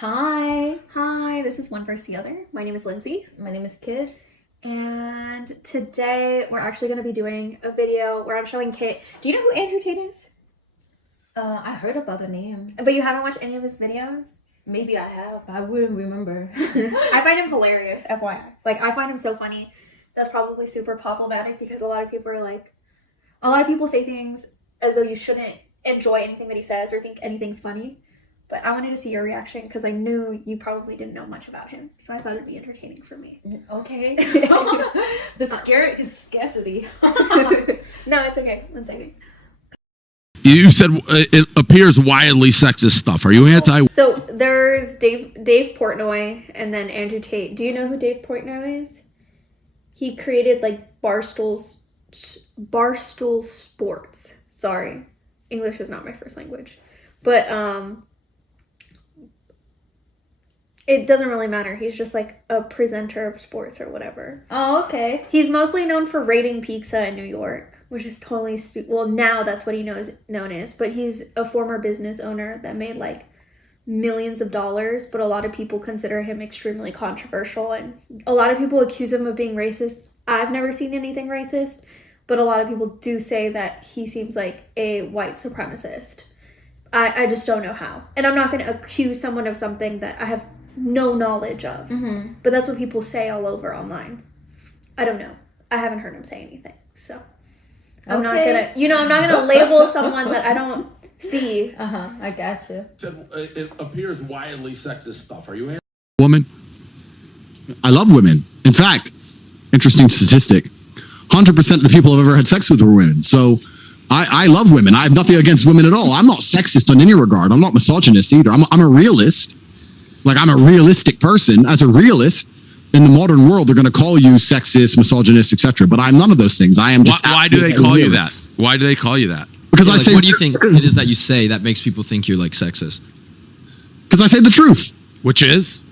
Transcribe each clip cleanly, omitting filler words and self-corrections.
Hi, this is One Versus the Other. My name is Lindsay. My name is Kit. And today we're actually going to be doing a video where I'm showing Kit. Do you know who Andrew Tate is? I heard about the name. But you haven't watched any of his videos? Maybe I have, but I wouldn't remember. I find him hilarious, FYI. Like, I find him so funny. That's probably super problematic because a lot of people say things as though you shouldn't enjoy anything that he says or think anything's funny. But I wanted to see your reaction because I knew you probably didn't know much about him. So I thought it'd be entertaining for me. Okay. The scare is scarcity. No, it's okay. One second. You said it appears wildly sexist stuff. Are you anti? So there's Dave Portnoy and then Andrew Tate. Do you know who Dave Portnoy is? He created like Barstool Sports. Sorry. English is not my first language. But it doesn't really matter. He's just like a presenter of sports or whatever. Oh, okay. He's mostly known for raiding pizza in New York, which is totally well, now that's what he known as. But he's a former business owner that made like millions of dollars. But a lot of people consider him extremely controversial, and a lot of people accuse him of being racist. I've never seen anything racist, but a lot of people do say that he seems like a white supremacist. I just don't know how, and I'm not going to accuse someone of something that I have no knowledge of. Mm-hmm. But that's what people say all over online. I don't know. I haven't heard him say anything, so I'm not gonna label someone that I don't see. I gotcha. It appears wildly sexist stuff. Are you anti? Woman? I love women. In fact, interesting statistic: 100% of the people I've ever had sex with were women. So I love women. I have nothing against women at all. I'm not sexist in any regard. I'm not misogynist either. I'm a realist. Like, I'm a realistic person. As a realist, in the modern world, they're going to call you sexist, misogynist, etc. But I'm none of those things. I am just. Why do they call you that? Why do they call you that? Because I say. What do you think it is that you say that makes people think you're like sexist? Because I say the truth. Which is?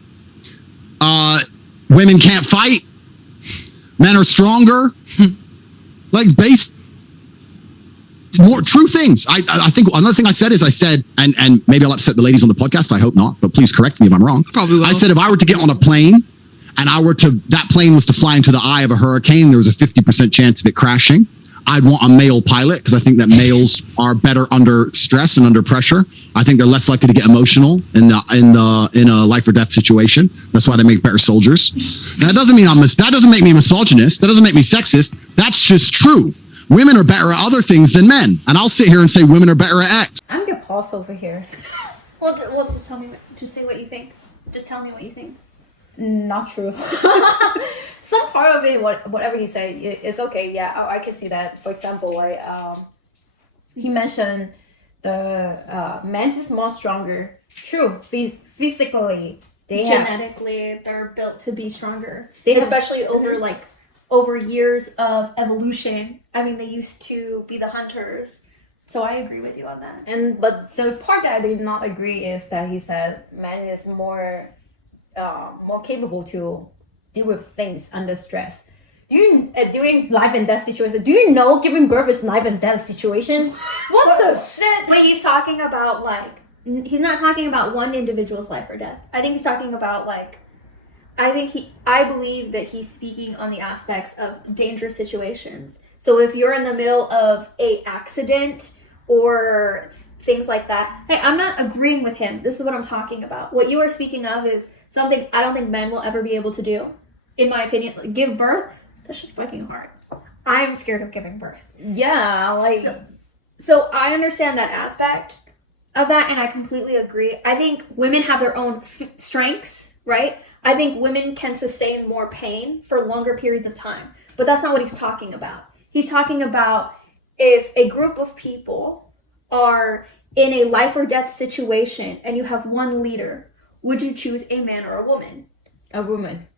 Women can't fight. Men are stronger. Like, more true things. I think another thing I said, and maybe I'll upset the ladies on the podcast. I hope not, but please correct me if I'm wrong. Probably will. I said if I were to get on a plane and that plane was to fly into the eye of a hurricane, there was a 50% chance of it crashing, I'd want a male pilot because I think that males are better under stress and under pressure. I think they're less likely to get emotional in a life or death situation. That's why they make better soldiers. Now, that doesn't make me misogynist. That doesn't make me sexist. That's just true. Women are better at other things than men. And I'll sit here and say women are better at X. I'm gonna pause over here. Well, just tell me. Just say what you think. Just tell me what you think. Not true. Some part of it, whatever he said, it's okay. Yeah, I can see that. For example, like he mentioned the men is more stronger. True, physically, Genetically, they're built to be stronger. Especially over years of evolution. I mean, they used to be the hunters. So I agree with you on that. But the part that I did not agree is that he said man is more capable to deal with things under stress. During life and death situation, do you know giving birth is life and death situation? What the shit? But he's talking about he's not talking about one individual's life or death. I think he's talking about I believe that he's speaking on the aspects of dangerous situations. So if you're in the middle of a accident or things like that, hey, I'm not agreeing with him. This is what I'm talking about. What you are speaking of is something I don't think men will ever be able to do. In my opinion, give birth, that's just fucking hard. I'm scared of giving birth. Yeah, So I understand that aspect of that, and I completely agree. I think women have their own strengths, right? I think women can sustain more pain for longer periods of time. But that's not what he's talking about. He's talking about if a group of people are in a life or death situation and you have one leader, would you choose a man or a woman? A woman.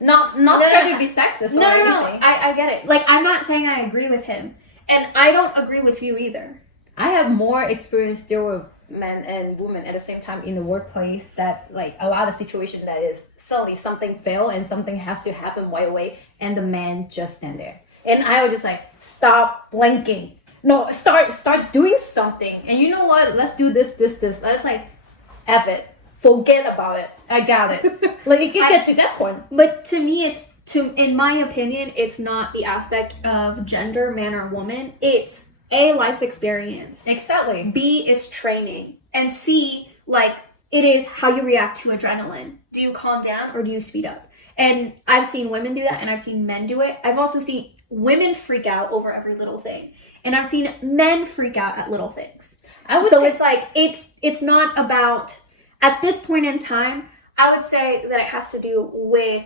Not trying to be sexist or anything. No, I get it. Like, I'm not saying I agree with him. And I don't agree with you either. I have more experience dealing with men and women at the same time in the workplace, that like a lot of situation that is suddenly something fail and something has to happen right away and the man just stand there. And I was just like, stop blinking. No, start doing something. And you know what? Let's do this. I was like, F it. forget about it. I got it. Like, it can get to that point. But to me, in my opinion, it's not the aspect of gender, man or woman. It's A, life experience. Exactly. B is training. And C, like, it is how you react to adrenaline. Do you calm down or do you speed up? And I've seen women do that and I've seen men do it. I've also seen women freak out over every little thing. And I've seen men freak out at little things. It's like, it's not about, at this point in time, I would say that it has to do with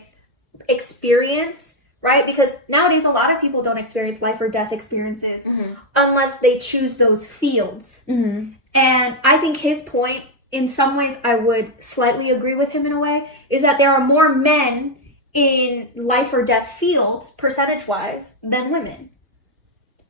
experience, right? Because nowadays a lot of people don't experience life or death experiences unless they choose those fields. And I think his point, in some ways I would slightly agree with him in a way, is that there are more men in life or death fields, percentage-wise, than women.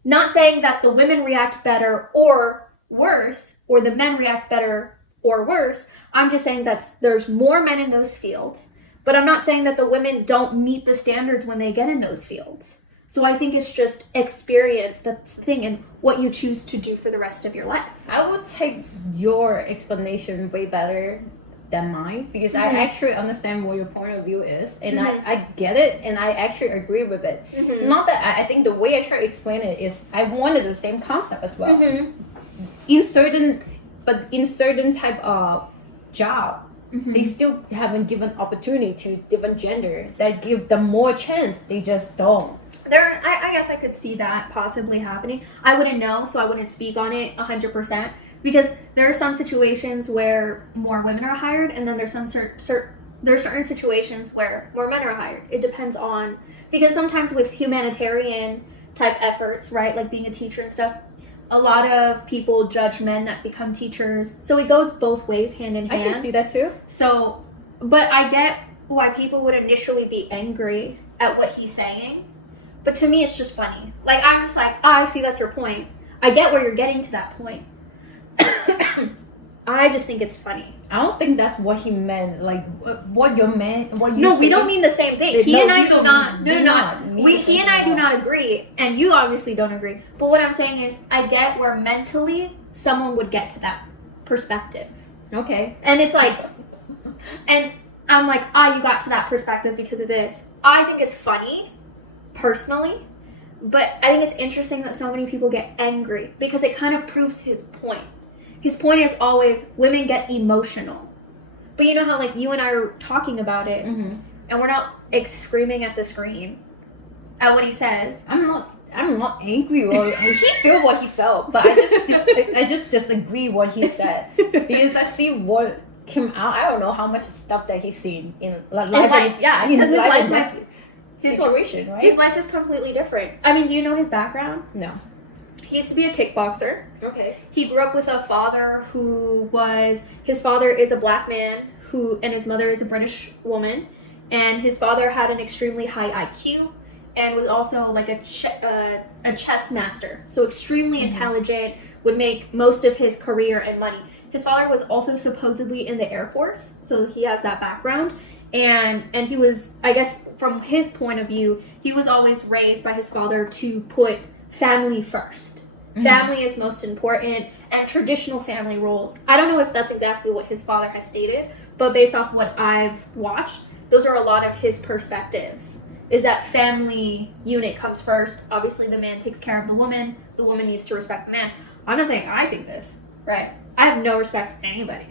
Not saying that the women react better or worse, or the men react better or worse. I'm just saying that there's more men in those fields. But I'm not saying that the women don't meet the standards when they get in those fields. So I think it's just experience, that's the thing, and what you choose to do for the rest of your life. I would take your explanation way better than mine, because I actually understand what your point of view is, and I get it, and I actually agree with it. Not that I think the way I try to explain it is I wanted the same concept as well. In certain type of job, they still haven't given opportunity to different gender that give them more chance. They just don't. I guess I could see that possibly happening. I wouldn't know, so I wouldn't speak on it 100%, because there are some situations where more women are hired, and then there's some certain situations where more men are hired. It depends on, because sometimes with humanitarian type efforts, right, like being a teacher and stuff, a lot of people judge men that become teachers, so it goes both ways, hand in hand. I can see that too. So, but I get why people would initially be angry at what he's saying. But to me, it's just funny. Like, I'm just like, I see that's your point. I get where you're getting to that point. I just think it's funny. I don't think that's what he meant. Like, what you meant, what you No, say, we don't mean the same thing. He and I do not. He and I do not. not agree. And you obviously don't agree. But what I'm saying is, I get where mentally someone would get to that perspective. Okay. And it's like, and I'm like, you got to that perspective because of this. I think it's funny, personally, but I think it's interesting that so many people get angry because it kind of proves his point. His point is always women get emotional. But you know how, like, you and I are talking about it, and we're not screaming at the screen at what he says. I'm not angry, or he feel what he felt, but I just disagree what he said, because I see what came out. I don't know how much stuff that he's seen in life. Yeah, because his life situation, right? His life is completely different. I mean, do you know his background? No. He used to be a kickboxer. Okay. He grew up with a father his father is a black man and his mother is a British woman, and his father had an extremely high IQ and was also like a chess master. So extremely intelligent, would make most of his career and money. His father was also supposedly in the Air Force, so he has that background. And he was, I guess, from his point of view, he was always raised by his father to put family first. Family is most important, and traditional family roles. I don't know if that's exactly what his father has stated, but based off what I've watched, those are a lot of his perspectives. Is that family unit comes first. Obviously, the man takes care of the woman needs to respect the man. I'm not saying I think this, right? I have no respect for anybody.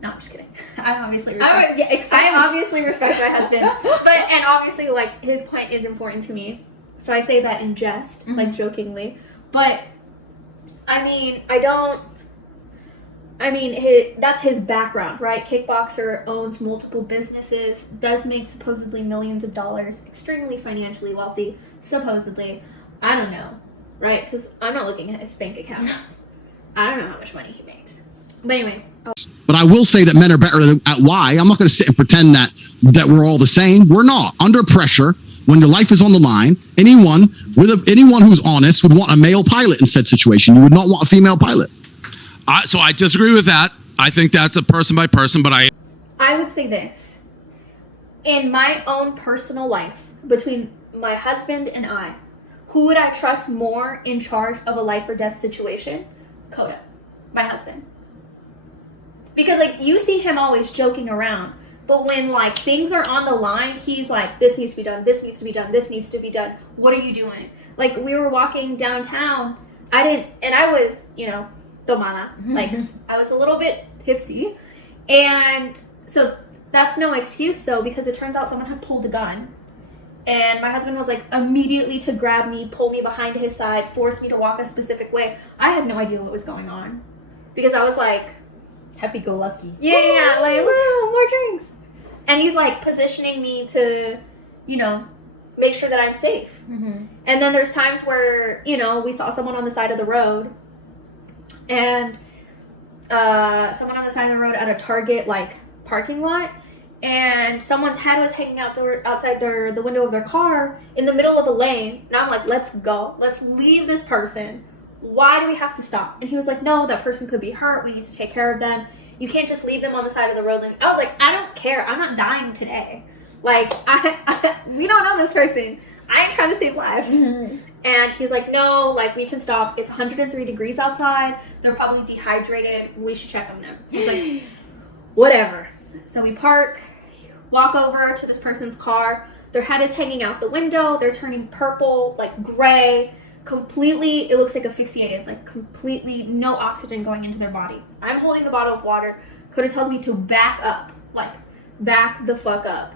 No, I'm just kidding. I obviously respect my husband. And obviously, like, his point is important to me. So I say that in jest, like, jokingly. But, that's his background, right? Kickboxer, owns multiple businesses, does make supposedly millions of dollars, extremely financially wealthy, supposedly. I don't know, right? Because I'm not looking at his bank account. I don't know how much money he makes. But anyways. But I will say that men are better at why. I'm not going to sit and pretend that we're all the same. We're not. Under pressure, when your life is on the line, anyone who's honest would want a male pilot in said situation. You would not want a female pilot. So I disagree with that. I think that's a person by person, but I would say this. In my own personal life, between my husband and I, who would I trust more in charge of a life or death situation? Coda, my husband. Because, like, you see him always joking around. But when, like, things are on the line, he's like, this needs to be done, this needs to be done, this needs to be done. What are you doing? Like, we were walking downtown. I was, you know, tomada. Like, I was a little bit tipsy. And so that's no excuse, though, because it turns out someone had pulled a gun. And my husband was, like, immediately to grab me, pull me behind his side, force me to walk a specific way. I had no idea what was going on. Because I was like... Happy-go-lucky. Yeah, like, woo, more drinks. And he's, like, positioning me to, you know, make sure that I'm safe. Mm-hmm. And then there's times where, you know, we saw someone on the side of the road. And someone on the side of the road at a Target, like, parking lot. And someone's head was hanging out outside the window of their car in the middle of a lane. And I'm like, let's go. Let's leave this person. Why do we have to stop? And he was like, no, that person could be hurt. We need to take care of them. You can't just leave them on the side of the road. I was like, I don't care. I'm not dying today. Like, we don't know this person. I ain't trying to save lives. Mm-hmm. And he's like, no, like, we can stop. It's 103 degrees outside. They're probably dehydrated. We should check on them. He's like, whatever. So we park, walk over to this person's car. Their head is hanging out the window. They're turning purple, like gray. Completely, it looks like asphyxiated, like completely no oxygen going into their body. I'm holding the bottle of water. Coda tells me to back up, like back the fuck up.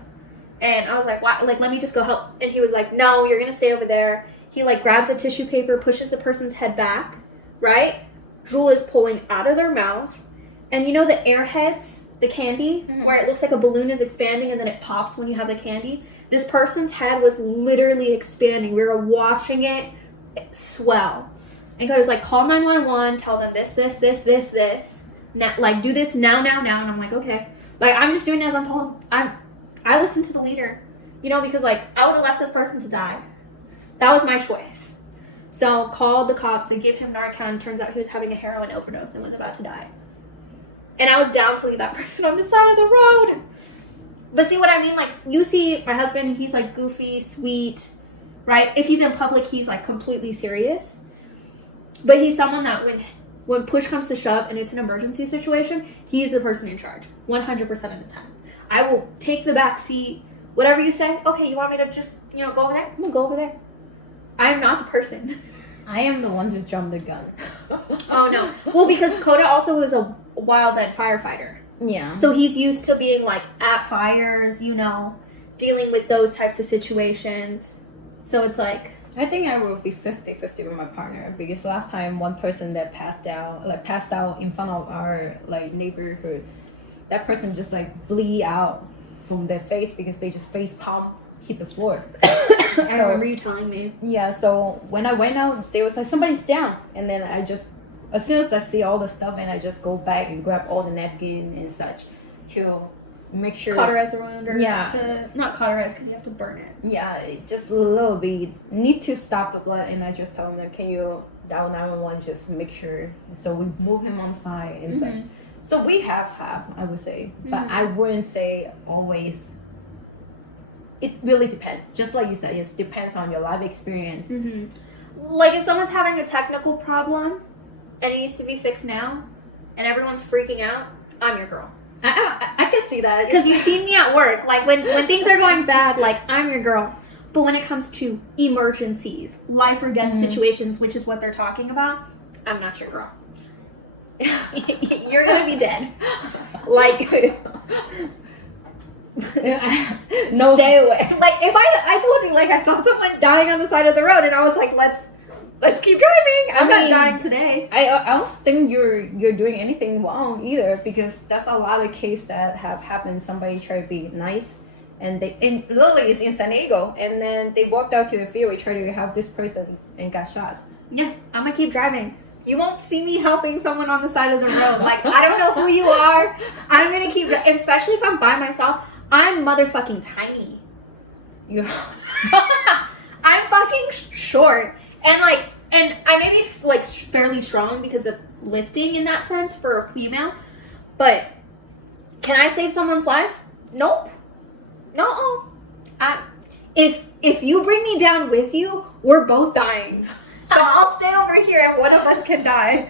And I was like, why? Like, let me just go help. And he was like, no, you're gonna stay over there. He like grabs a tissue paper, pushes the person's head back, right? Drool is pulling out of their mouth. And you know the airheads, the candy, where it looks like a balloon is expanding and then it pops when you have the candy? This person's head was literally expanding. We were watching it swell. And Coda's like, call 911, tell them this. Now, like, do this now. And I'm like, okay. Like, I'm just doing it as I'm told. I listen to the leader. You know, because, like, I would have left this person to die. That was my choice. So, called the cops. They give him Narcan. Turns out he was having a heroin overdose and was about to die. And I was down to leave that person on the side of the road. But see what I mean? Like, you see my husband, he's, like, goofy, sweet, right? If he's in public, he's, like, completely serious. But he's someone that when push comes to shove and it's an emergency situation, he's the person in charge 100% of the time. I will take the back seat. Whatever you say, okay, you want me to just, you know, go over there? I'm going to go over there. I am not the person. I am the one who jumped the gun. Oh, no. Well, because Coda also was a wildland firefighter. Yeah. So he's used to being, like, at fires, you know, dealing with those types of situations. So it's like... I think I will be 50-50 with my partner, because last time one person that passed out in front of our, like, neighborhood, that person just, like, bleed out from their face because they just face palm hit the floor. I remember you telling me. Yeah, so when I went out, there was like, somebody's down. And then I just, as soon as I see all the stuff, and I just go back and grab all the napkin and such to make sure. Cauterize the wound, or yeah. not cauterize because you have to burn it. Yeah, just a little bit. Need to stop the blood, and I just tell him that, can you dial 911, just make sure. So we move him on side and such. So we have, I would say. But I wouldn't say always. It really depends. Just like you said, it depends on your life experience. Like, if someone's having a technical problem and it needs to be fixed now, and everyone's freaking out, I'm your girl. I can see that. Because you've seen me at work. Like, when things are going bad, like, I'm your girl. But when it comes to emergencies, life or death situations, which is what they're talking about, I'm not your girl. You're gonna be dead. Like... No, stay away. Like, if I told you, like, I saw someone dying on the side of the road and I was like, let's keep driving. I'm not dying today. I don't think you're doing anything wrong either, because that's a lot of cases that have happened. Somebody tried to be nice, and Lily is in San Diego, and then they walked out to the freeway trying to help this person and got shot. Yeah, I'm gonna keep driving. You won't see me helping someone on the side of the road. Like, I don't know who you are. I'm gonna keep, especially if I'm by myself. I'm motherfucking tiny. I'm fucking short. And I may be, like, fairly strong because of lifting in that sense for a female. But can I save someone's life? Nope. No. If you bring me down with you, we're both dying. So I'll stay over here and one of us can die.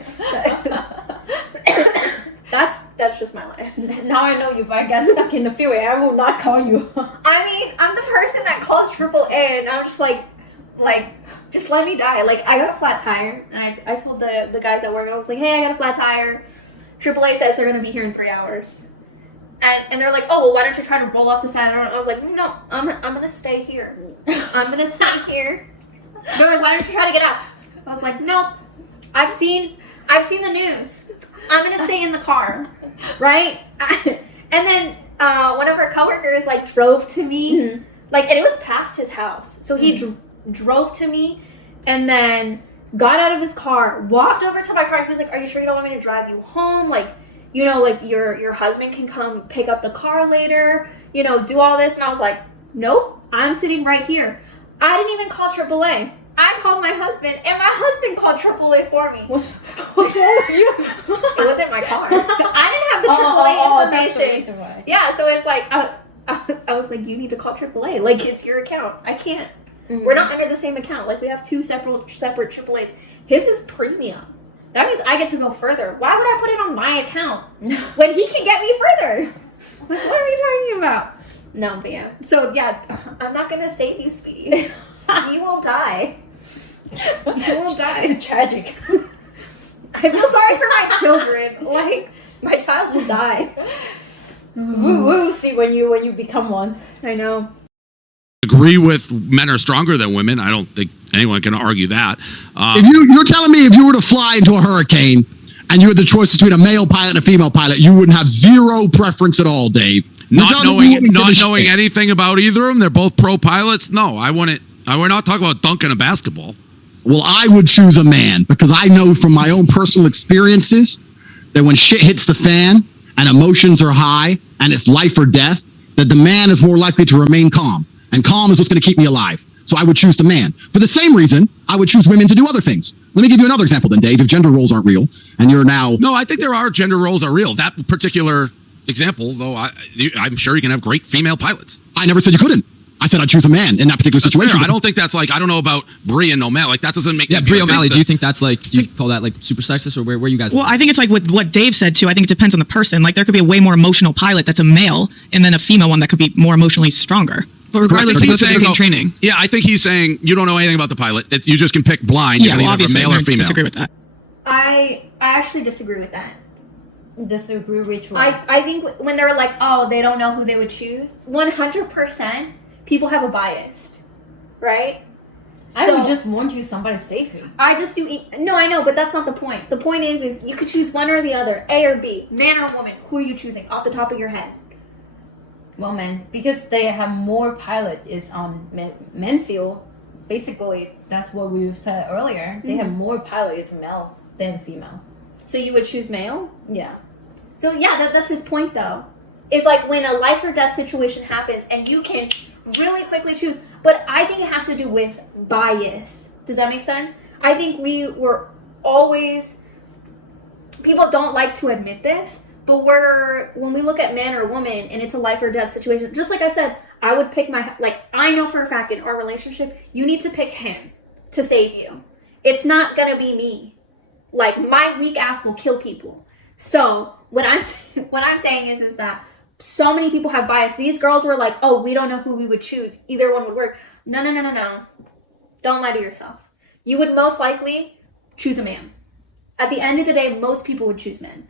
That's just my life. Now I know if I get stuck in the freeway, I will not call you. I mean, I'm the person that calls AAA, and I'm just like, just let me die. Like, I got a flat tire, and I told the guys at work, I was like, hey, I got a flat tire. AAA says they're gonna be here in 3 hours. And they're like, oh, well, why don't you try to roll off the side of the road? I was like, no, I'm gonna stay here. I'm gonna stay here. They're like, why don't you try to get out? I was like, nope. I've seen the news. I'm gonna stay in the car, right? And then one of our coworkers like drove to me, like, and it was past his house, so he drove to me, and then got out of his car, walked over to my car. He was like, "Are you sure you don't want me to drive you home? Like, you know, like your husband can come pick up the car later. You know, do all this." And I was like, "Nope, I'm sitting right here." I didn't even call AAA. I called my husband, and my husband called AAA for me. What's wrong with you? It wasn't my car. I didn't have the AAA information. That's the reason why. Yeah, so it's like I was like, you need to call AAA. Like, it's your account. I can't. We're not under the same account. Like, we have two separate AAAs. His is premium. That means I get to go further. Why would I put it on my account when he can get me further? Like, what are we talking about? No, but yeah. So yeah, I'm not gonna save you, sweetie. You will die. You will die. It's tragic. I feel sorry for my children. Like, my child will die. We'll see when you become one. I know. Agree with men are stronger than women. I don't think anyone can argue that. If you're telling me if you were to fly into a hurricane and you had the choice between a male pilot and a female pilot, you wouldn't have zero preference at all, Dave. Not knowing anything about either of them, they're both pro pilots. No, I wouldn't. We're not talking about dunking a basketball. Well, I would choose a man because I know from my own personal experiences that when shit hits the fan and emotions are high and it's life or death, that the man is more likely to remain calm. And calm is what's going to keep me alive. So I would choose the man. For the same reason, I would choose women to do other things. Let me give you another example then, Dave. If gender roles aren't real and you're now... No, I think there are gender roles are real. That particular example, though, I'm sure you can have great female pilots. I never said you couldn't. I said I'd choose a man in that particular situation. I don't think that's like, I don't know about Brie and O'Malley. Like, that doesn't make... Yeah, Brie O'Malley, do you think that's like, do you call that like super sexist, or where you guys... Well, I think it's like with what Dave said too. I think it depends on the person. Like, there could be a way more emotional pilot that's a male, and then a female one that could be more emotionally stronger. But regardless, he's saying, same training. Yeah, I think he's saying you don't know anything about the pilot. You just can pick blind. Yeah, you can well, either have a obviously, male or female. disagree with that. I actually disagree with that. Disagree which one? I think when they're like, oh, they don't know who they would choose, 100% people have a bias, right? I would just want you somebody safely. I just do... No, I know, but that's not the point. The point is you could choose one or the other, A or B, man or woman. Who are you choosing off the top of your head? Well, man, because they have more pilot is on men field. Basically, that's what we said earlier. They have more pilot is male than female. So you would choose male? Yeah. So yeah, that's his point though. It's like when a life or death situation happens and you can really quickly choose. But I think it has to do with bias. Does that make sense? I think we were always... People don't like to admit this, but when we look at man or woman and it's a life or death situation, just like I said, I would pick I know for a fact in our relationship, you need to pick him to save you. It's not gonna be me. Like, my weak ass will kill people. So what I'm saying is that so many people have bias. These girls were like, oh, we don't know who we would choose. Either one would work. No. Don't lie to yourself. You would most likely choose a man. At the end of the day, most people would choose men.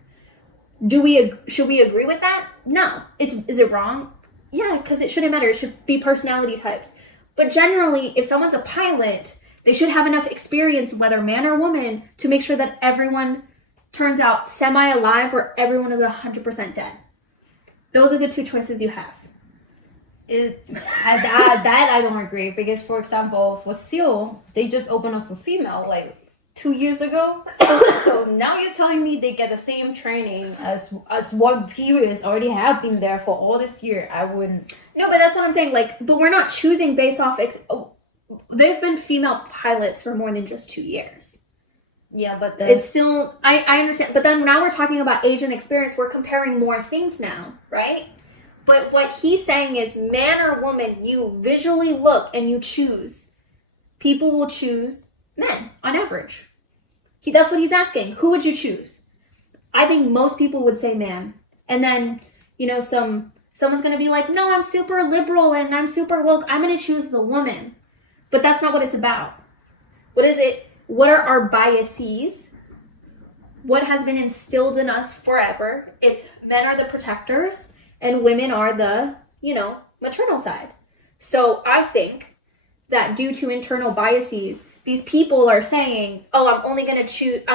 Should we agree with that? No. Is it wrong? Yeah, because it shouldn't matter. It should be personality types. But generally, if someone's a pilot, they should have enough experience, whether man or woman, to make sure that everyone turns out semi-alive or everyone is 100% dead. Those are the two choices you have. That I don't agree, because, for example, for SEAL, they just opened up for female like 2 years ago. So now you're telling me they get the same training as what periods already have been there for all this year. I wouldn't. No, but that's what I'm saying. Like, but we're not choosing based off. They've been female pilots for more than just 2 years. Yeah, but it's still. I understand. But then now we're talking about age and experience. We're comparing more things now, right? But what he's saying is, man or woman, you visually look and you choose. People will choose men on average. That's what he's asking. Who would you choose? I think most people would say man. And then, you know, someone's going to be like, no, I'm super liberal and I'm super woke. I'm going to choose the woman. But that's not what it's about. What is it? What are our biases? What has been instilled in us forever? It's men are the protectors and women are the, you know, maternal side. So I think that due to internal biases, these people are saying, oh, I'm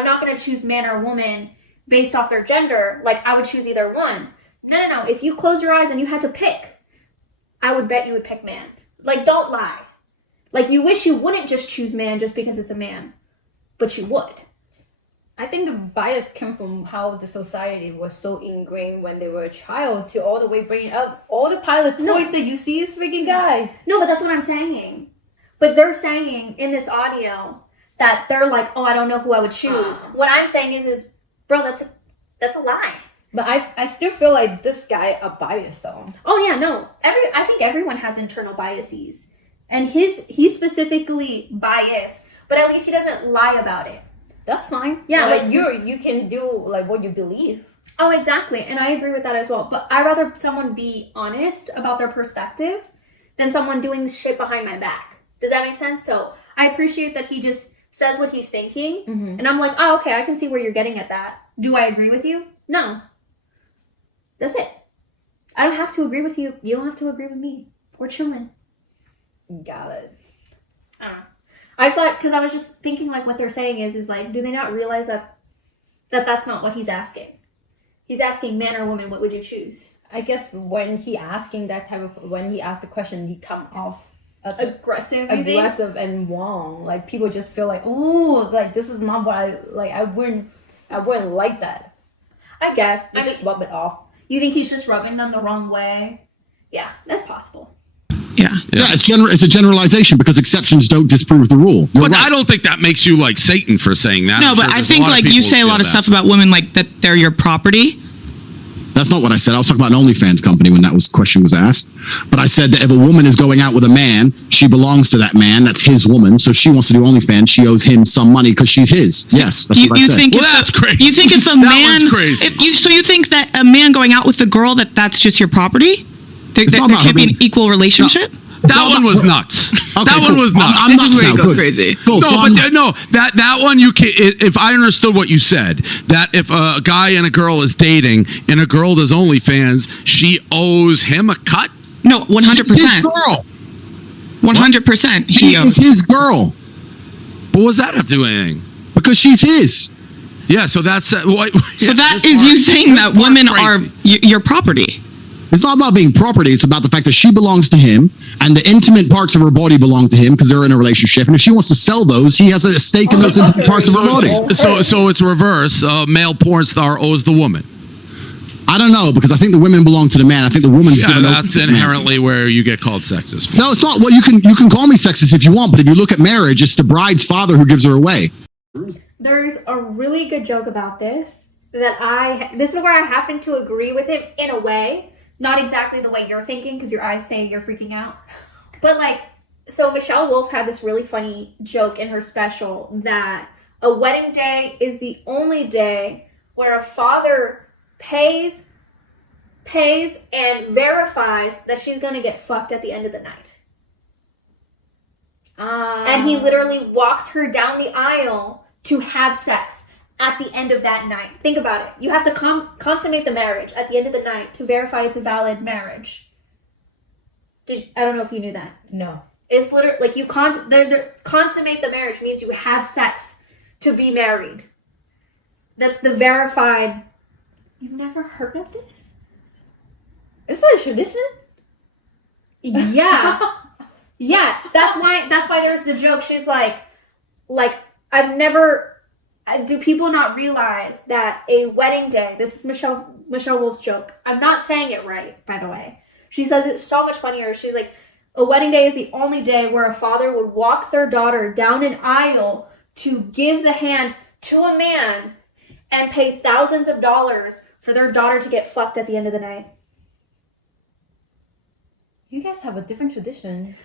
not going to choose man or woman based off their gender. Like, I would choose either one. No. If you close your eyes and you had to pick, I would bet you would pick man. Like, don't lie. Like, you wish you wouldn't just choose man just because it's a man, but you would. I think the bias came from how the society was so ingrained when they were a child to all the way bringing up all the pilot toys that you see is freaking guy. No, but that's what I'm saying. But they're saying in this audio that they're like, oh, I don't know who I would choose. What I'm saying is, bro, that's a lie. But I still feel like this guy a bias though. Oh yeah, no. I think everyone has internal biases. And he's specifically biased, but at least he doesn't lie about it. That's fine. Yeah, like you can do like what you believe. Oh, exactly. And I agree with that as well. But I'd rather someone be honest about their perspective than someone doing shit behind my back. Does that make sense? So I appreciate that he just says what he's thinking. Mm-hmm. And I'm like, oh, okay, I can see where you're getting at that. Do I agree with you? No. That's it. I don't have to agree with you. You don't have to agree with me. We're chilling. Got it. I don't know. I just thought, because I was just thinking like what they're saying is like, do they not realize that that's not what he's asking? He's asking man or woman, what would you choose? I guess when he asking when he asked the question, he come off as aggressive and wrong. Like people just feel like, oh, like this is not what I wouldn't like that. I guess. You just rub it off. You think he's just rubbing them the wrong way? Yeah, that's possible. Yeah. It's a generalization because exceptions don't disprove the rule. You're but right. I don't think that makes you like Satan for saying that. No, but I think like you say a lot of stuff about women like that they're your property. That's not what I said. I was talking about an OnlyFans company when that question was asked. But I said that if a woman is going out with a man, she belongs to that man. That's his woman. So if she wants to do OnlyFans, she owes him some money because she's his. Yes, that's what I said. Well, that's crazy. You think if a man, so you think that a man going out with a girl that's just your property? There can't be an equal relationship? No. That one was nuts. Okay, that one was nuts. This is where it goes crazy. Cool. That one you can. If I understood what you said, that if a guy and a girl is dating and a girl does OnlyFans, she owes him a cut. No, 100%. His girl. 100%. He is his girl. But what does that have to do with anything? Because she's his. Yeah. So that's so that is you saying that women are your property. It's not about being property. It's about the fact that she belongs to him and the intimate parts of her body belong to him because they're in a relationship. And if she wants to sell those, he has a stake in those intimate parts of her body. So it's reverse. Male porn star owes the woman. I don't know because I think the women belong to the man. I think the woman's given over. That's inherently where you get called sexist. No, it's not. Well, you can call me sexist if you want, but if you look at marriage, it's the bride's father who gives her away. There's a really good joke about this this is where I happen to agree with him in a way. Not exactly the way you're thinking because your eyes say you're freaking out. But like, so Michelle Wolf had this really funny joke in her special that a wedding day is the only day where a father pays and verifies that she's going to get fucked at the end of the night. And he literally walks her down the aisle to have sex at the end of that night. Think about it. You have to consummate the marriage at the end of the night to verify it's a valid marriage. I don't know if you knew that. No. It's literally like you consummate the marriage means you have sex to be married. That's the verified. You've never heard of this? Is that a tradition? Yeah. Yeah. That's why there's the joke. She's like I've never. Do people not realize that a wedding day, this is Michelle Wolf's joke. I'm not saying it right, by the way. She says it's so much funnier. She's like, a wedding day is the only day where a father would walk their daughter down an aisle to give the hand to a man and pay thousands of dollars for their daughter to get fucked at the end of the night. You guys have a different tradition.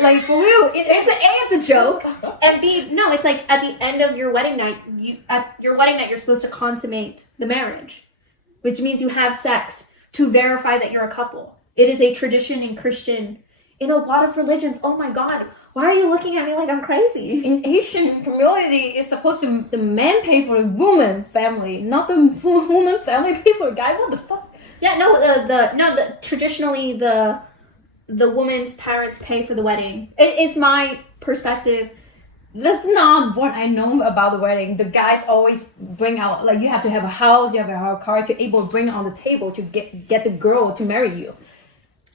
Like for real, it's a joke. And B, no, it's like at the end of your wedding night, you're supposed to consummate the marriage, which means you have sex to verify that you're a couple. It is a tradition in a lot of religions. Oh my God. Why are you looking at me like I'm crazy? In Asian community, it's supposed to the man pay for the woman family, not the woman family pay for the guy. What the fuck? Yeah, no, traditionally the woman's parents pay for the wedding. It's my perspective. That's not what I know about the wedding. The guys always bring out, like, you have to have a house, you have to have a car to able to bring it on the table to get the girl to marry you.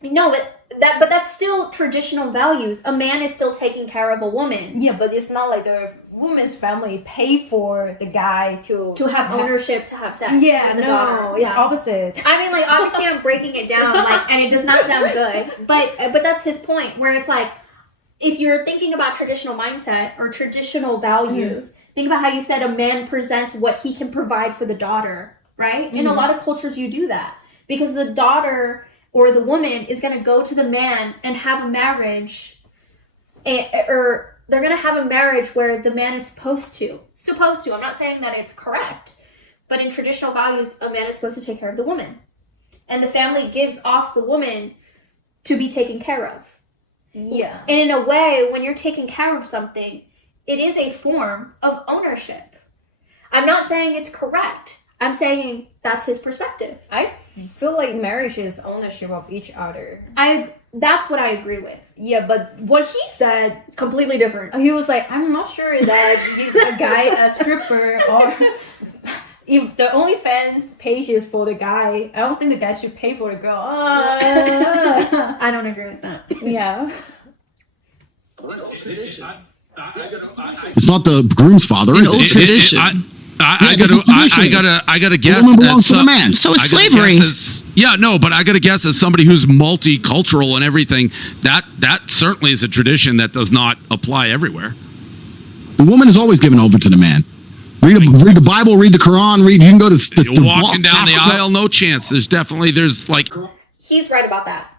No, but that's still traditional values. A man is still taking care of a woman. Yeah, but it's not like the woman's family pay for the guy to have ownership, to have sex. Yeah, with the no, daughter. it's opposite. I mean, like, obviously I'm breaking it down, like, and it does not sound good. But that's his point, where it's like, if you're thinking about traditional mindset or traditional values, think about how you said a man presents what he can provide for the daughter, right? In a lot of cultures, you do that because the daughter or the woman is going to go to the man and have a marriage, or they're going to have a marriage where the man is supposed to. I'm not saying that it's correct, but in traditional values, a man is supposed to take care of the woman, and the family gives off the woman to be taken care of. Yeah. And in a way, when you're taking care of something, it is a form of ownership. I'm not saying it's correct. I'm saying that's his perspective. I feel like marriage is ownership of each other. That's what I agree with. Yeah, but what he said, Completely different. he was like, I'm not sure that if a guy, a stripper, or if the OnlyFans page is for the guy, I don't think the guy should pay for the girl. I don't agree with that. Yeah. It's not the groom's father. An Is old it? tradition. I gotta guess. The woman belongs as to the man. So is I gotta slavery. guess but I gotta guess as somebody who's multicultural and everything, that certainly is a tradition that does not apply everywhere. The woman is always given over to the man. Read the Bible, read the Quran, you can go to You're walking down the aisle, no chance. There's like He's right about that.